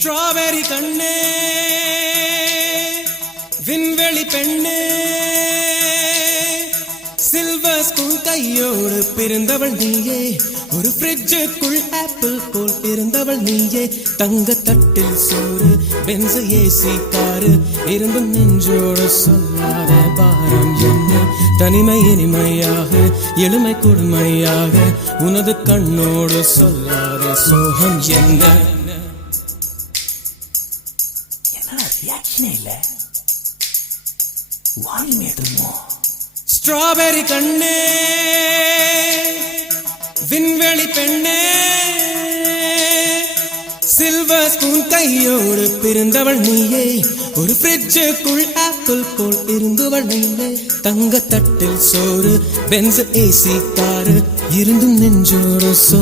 strawberry கண்ணே விண்வெளி பெண்ணே சில்வர் ஸ்பூன் கையோடு பிறந்தவள் நீயே ஒரு ஃப்ரிட்ஜுக்குள் ஆப்பிள் போல் இருந்தவள் நீயே தங்க தட்டில் சோறு பென்ஸ் ஏசி காரு இருந்து நெஞ்சோடு சொல்லாத பாரம் என்ன தனிமை இனிமையாக எளிமை கொடுமையாக உனது கண்ணோடு சொல்லாத சோகம் என்ன ரியாக்ஷனே இல்ல வாயுமே திரும்போ ஸ்ட்ராபெரி கண்ணே விண்வெளி பெண்ணே சில்வர் ஸ்பூன் கையோடு பிறந்தவள் நீயே ஒரு ஃப்ரிட்ஜுக்குள் ஆப்பிள் போல் இருந்தவள் நீயே தங்க தட்டில் சோறு பென்ஸ் ஏசி காரு இருந்தும் நெஞ்சோடு சொல்